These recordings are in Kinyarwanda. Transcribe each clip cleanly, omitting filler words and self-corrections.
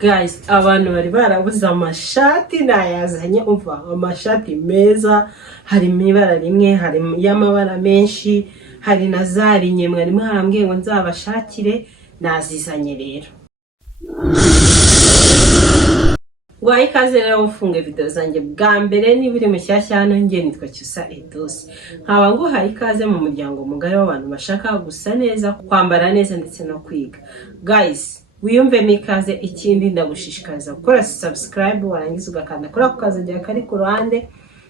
Guys, abantu bari barabuze amashati nayazanye, umva amashati meza, hari ibara rimwe, hari y'amabara menshi, hari na zarinye mwari mwambwiye ngo nzabashakire, nazizanye rero. Gwaye ikaze rero ufunge video zanjye bwa mbere niba uri mushyashya hano, ngiye nitwa Cyusa Edouce. Nkaba nguhaye ikaze mu muryango mugari w'abantu bashaka gusa neza, kwambara neza ndetse no kwiga. Guys, wiyumvemo ikaze. Ikindi ndagushishikariza gukora subscribe, warangiza ugakanda kuri ako kazajya kari ku ruhande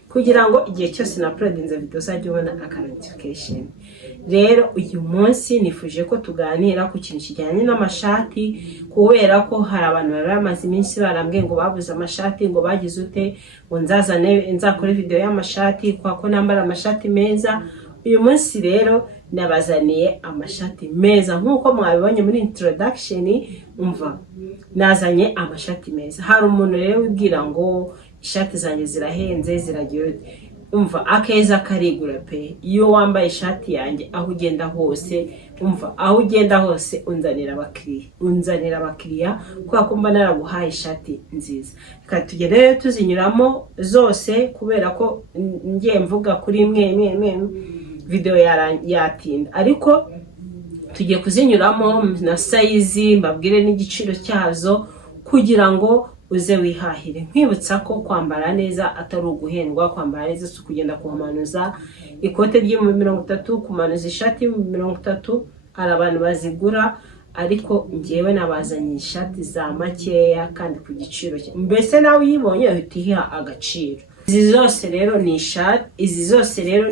kugira ngo igihe cyose na uploadinze video uzajye ubona aka notification. Rero uyu munsi nifuje ko tuganira ku kintu kijyanye n'amashati, kubera ko hari abantu bari bamaze iminsi barambwiye ngo babuze amashati, ngo bagize ute, ngo nzakore video y'amashati kwa ko nambara amashati meza. Uyu munsi rero nabazaniye amashati meza nkuko mwabibonye muri introduction. Umva, nazanye amashati meza. Hari umuntu rero wibwira ngo ishati zanjye zirahenze, ziragiye. Umva, akeza karigura pe. Iyo wambaye ishati yanjye aho ugenda hose, umva, aho ugenda hose unzanira abakiriya kwa ko mba naraguhaye ishati nziza. Reka tugende rero tuzinyuramo zose, kubera ko ngiye mvuga kuri imwe video yatinda, ariko tugiye kuzinyuramo na size, mbabwire n'igiciro cyazo kugira ngo uze wihahire. Nkwibutsa ko kwambara neza atari uguhendwa. Kwambara neza si kugenda kumanuza ikote ry'I30, kumanuza ishati y'I30. Hari abantu bazigura, ariko ngewe nabazanye ishati za makeya kandi ku giciro cye, mbese nawe uyibonye uhita iha agaciro. Izi zose rero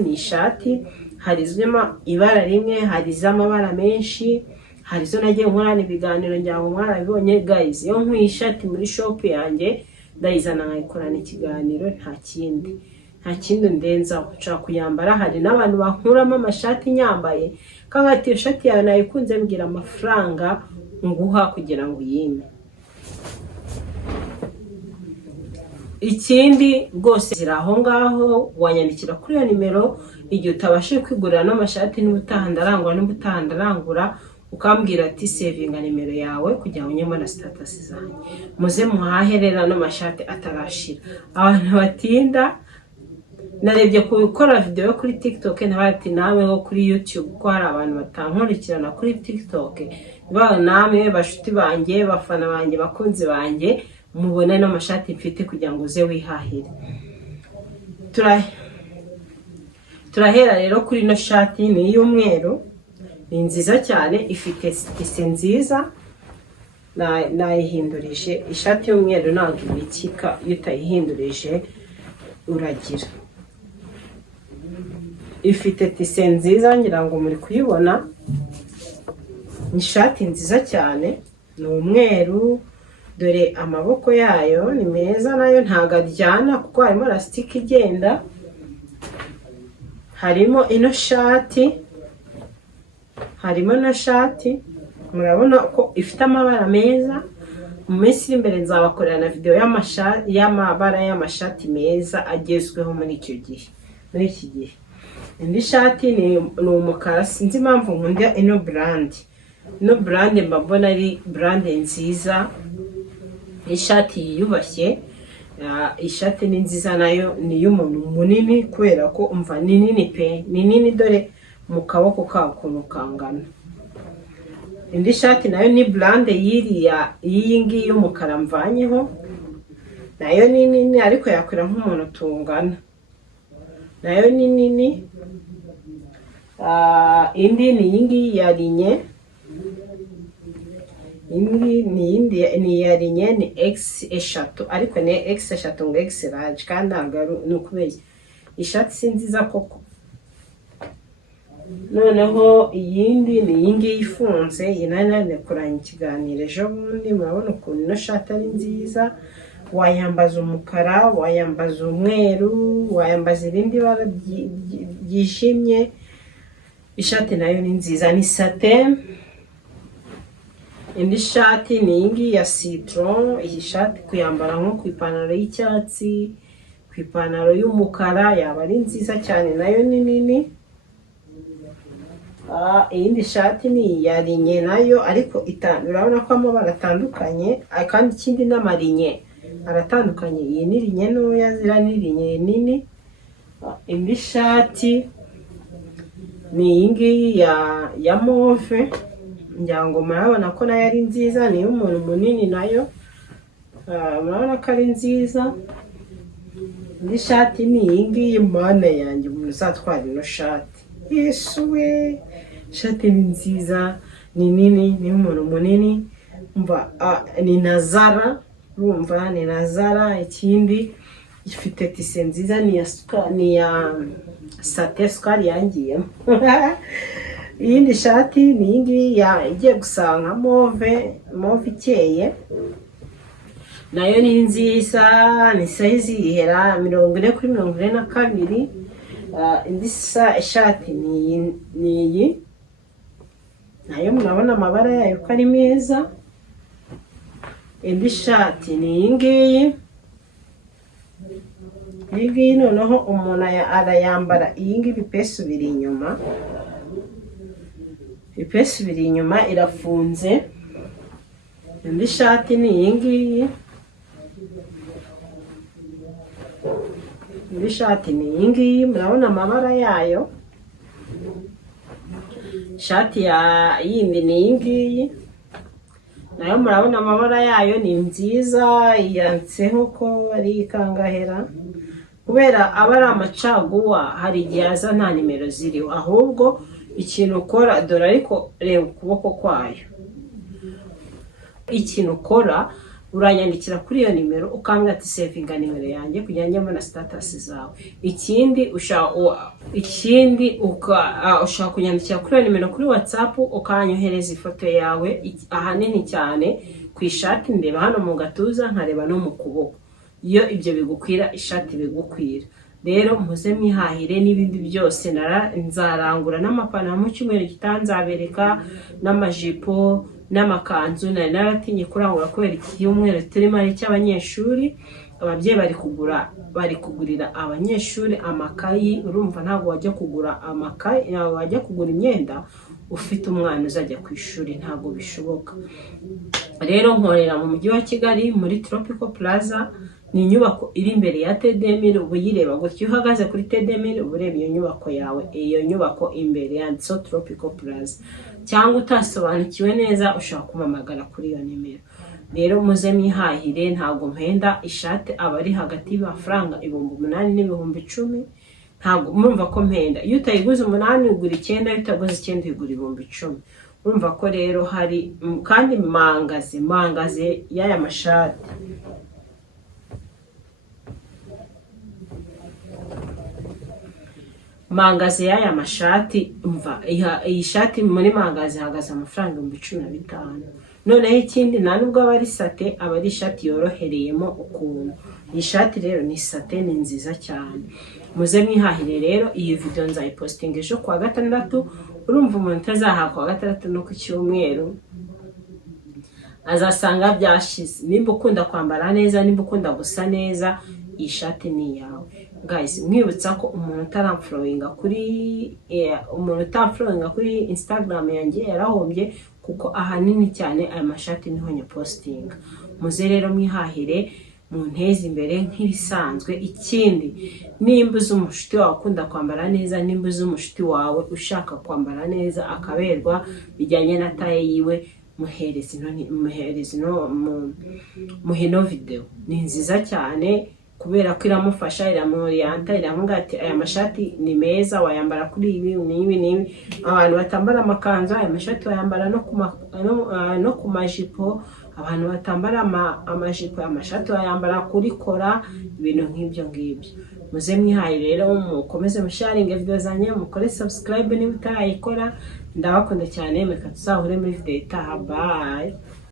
ni ishati, hari izwema ibara rimwe, hari iz'amabara menshi, hari zo nagiye nkorana ibiganiro ngira ngo mwarabibonye. Guys, iyo nkwiye ishati muri shop yanjye ndayizana nkayikorana ikiganiro, nta kindi ndenzaho. Nshaka kuyambara, hari n'abantu bankuramo amashati nyambaye kangati iyo shati yawe nayikunze, mbwira amafaranga nguha kugira ngo uyime. Ikindi rwose ziraho ngaho, wanyandikira kuri iyo nimero igihe utabashije kwigurira n'amashati n'ubutahandarangura, ukambwira ati savinga nimero yawe kugira ngo nyemo na status zanjye, muze muhaherera n'amashati atarashira. Abantu batinda, narebye gukora video yo kuri TikTok, nabati nawe ho kuri YouTube, ko hari abantu batankurikirana kuri TikTok. Ba namwe bashuti banjye, bafana banjye, bakunzi banjye, mubone n'amashati mfite kugira ngo uze wihahire. Turahera rero kuri no shati, ni y'umweru, ni nziza cyane, ifite ise nziza. Nayihindurije. Ishati y'umweru ntabwo ibikika, iyo utayihindurije uragira. Ifite tise nziza, ngira ngo muri kuyibona. Ni ishati nziza cyane, ni umweru. Dore amaboko yayo ni meza, nayo ntago aryana kuko harimo elastic igenda. Harimo na shati, murabona ko ifite amabara meza. Mu minsi iri imbere nzabakorera na video y'amabara y'amashati meza agezweho muri iki gihe. Indi shati ni umukara, sinzi impamvu nkunda ino brand. Ino brand mbabona ari brand nziza. Ishati yiyubashye, ishati ni nziza, nayo ni y'umuntu munini, kubera ko umva ni nini pe, ni nini, dore mu kaboko kawo ukuntu kangana. Indi shati nayo ni brand y'iyi ngiyi y'umukara mvanyeho, nayo ni nini, ariko yakwira nk'umuntu tungana, nayo ni nini. Indi ni iyi ngiyi yarinye, ni yarinye, ni X3, ariko ni X3 ngo X large, kandi ntabwo ni ukubeshya. Ishati si nziza koko. Noneho iyindi ni iyi ngiyi ifunze, iyi nayo nekoranye ikiganiro ejo bundi. Murabona ukuntu ino shati ari nziza. Wayambaza umukara, wayambaza umweru, wayambaza irindi bara ryijimye. Ishati nayo ni nziza, ni satin. Indi shati ni iyi ngiyi ya citron. Iyi shati kuyambara nko ku ipantaro y'icyatsi, ku ipantaro y'umukara, yaba ari nziza cyane, nayo ni nini. iyindi shati ni ya linye nayo ariko urabona ko amabara atandukanye kandi ikindi n'amarinye aratandukanye. Iyi ni linye ntoya, zira ni linye nini. Indi shati ni iyi ngiyi ya move, ngira ngo murabona ko nayo ari nziza, niyo umuntu munini nayo murabona ko ari nziza. Indi shati ni iyi ngiyi, mana yanjye umuntu uzatwara ino shati, yesu we, shati ni nziza, ni nini, niyo umuntu munini. Umva ni na Zara, urumva ni na Zara. Ikindi ifite tise nziza, ni ya sate, sukari yangiyemo. Iyindi shati ni iyi ngiyi igiye gusa nka move ikeye, nayo ni nziza, ni size ihera 40 kuri 42. Indi shati ni iyi nayo murabona amabara yayo ko ari meza. Indi shati ni iyi ngiyi, noneho umuntu arayambara iyi ngiyi, ibipesu biri inyuma, ibipesu biri inyuma, irafunze. Indi shati ni iyi ngiyi, indi shati ni iyi ngiyi, murabona amabara yayo. Shati yindi ni iyi ngiyi, nayo murabona amabara yayo ni nziza, yanditseho ko ari ikangahera, kubera aba ari amacaguwa, hari igihe aza nta nimero ziriho, ahubwo ikintu ukora, dore ariko reba ukuboko kwayo, ikintu ukora uranyandikira kuri iyo nimero, ukambwira ati sevinga nimero yanjye kugira ngo mbone status zawe. Ikindi ushaka kunyandikira kuri iyo nimero kuri WhatsApp, ukanyohereza ifoto yawe ahanini cyane ku ishati, ndeba hano mu gatuza, nkareba no mu kuboko. Iyo ibyo bigukwira, ishati bigukwira. Rero muze mwihahire n'ibindi byose. Nzarangura n'amapantaro mu cyumweru gitaha, nzabereka n'amajipo n'amakanzu. Nari naratinye kurangura kubera icyumweru turimo ari cy'abanyeshuri. Ababyeyi bari kugurira abanyeshuri amakayi. Urumva ntabwo wajya kugura amakayi, ntabwo wajya kugura imyenda ufite umwana uzajya ku ishuri, ntabwo bishoboka. Rero nkorera mu mujyi wa Kigali muri Tropical Plaza. Ni inyubako iri imbere ya Tedemir. Ubu yireba gutyo, uhagaze kuri Tedemir uba ureba iyo nyubako yawe, iyo nyubako imbere yanditseho Tropical Plaza. Cyangwa utasobanukiwe neza, ushobora kumpamagara kuri iyo nimero. Rero muze mwihahire, ntabwo mpenda. Ishati aba ari hagati y'amafaranga 8,000 n'ibihumbi 10. Ntabwo murumva ko mpenda. Iyo utayiguze 8 ugura 9, iyo utaguze 9 ugura ibihumbi 10. Urumva ko rero hari kandi mangaze y'aya mashati. Mangaze y'aya mashati, umva iyi shati muri mangaze ihagaze amafaranga 15,000. Noneho ikindi nta nubwo aba ari sate, aba ari ishati yorohereyemo ukuntu. Iyi shati rero ni sate, ni nziza cyane. Muze mwihahire rero. Iyi video nzayipostinga ejo kuwa gatandatu. Urumva umuntu utazaha kuwa gatandatu no ku cyumweru azasanga byashize. Nimba ukunda kwambara neza, nimba ukunda gusa neza, iyi shati ni yawe. Guys, mwibutsa ko umuntu utaramfollowinga kuri Instagram yanjye yarahombye, kuko ahanini cyane aya mashati niho nyapostinga. Muze rero mwihahire, munteze imbere nk'ibisanzwe. Ikindi, nimba uzi umushuti wawe ukunda kwambara neza, nimba uzi umushuti wawe ushaka kwambara neza akaberwa bijyanye na taye yiwe, muhino video ni nziza cyane, kubera ko iramufasha, iramurienta, iramubwira ati aya mashati ni meza, wayambara kuri ibi n'ibi. Abantu batambara amakanzu, aya mashati wayambara no ku majipo. Abantu batambara amajipo, amashati wayambara kuri kora, ibintu nk'ibyo ngibyo. Muze mwihaye rero, mukomeze musharinge video zanjye, mukore subscribe niba utarayikora. Ndabakunda cyane, reka tuzahure muri video itaha. Bye.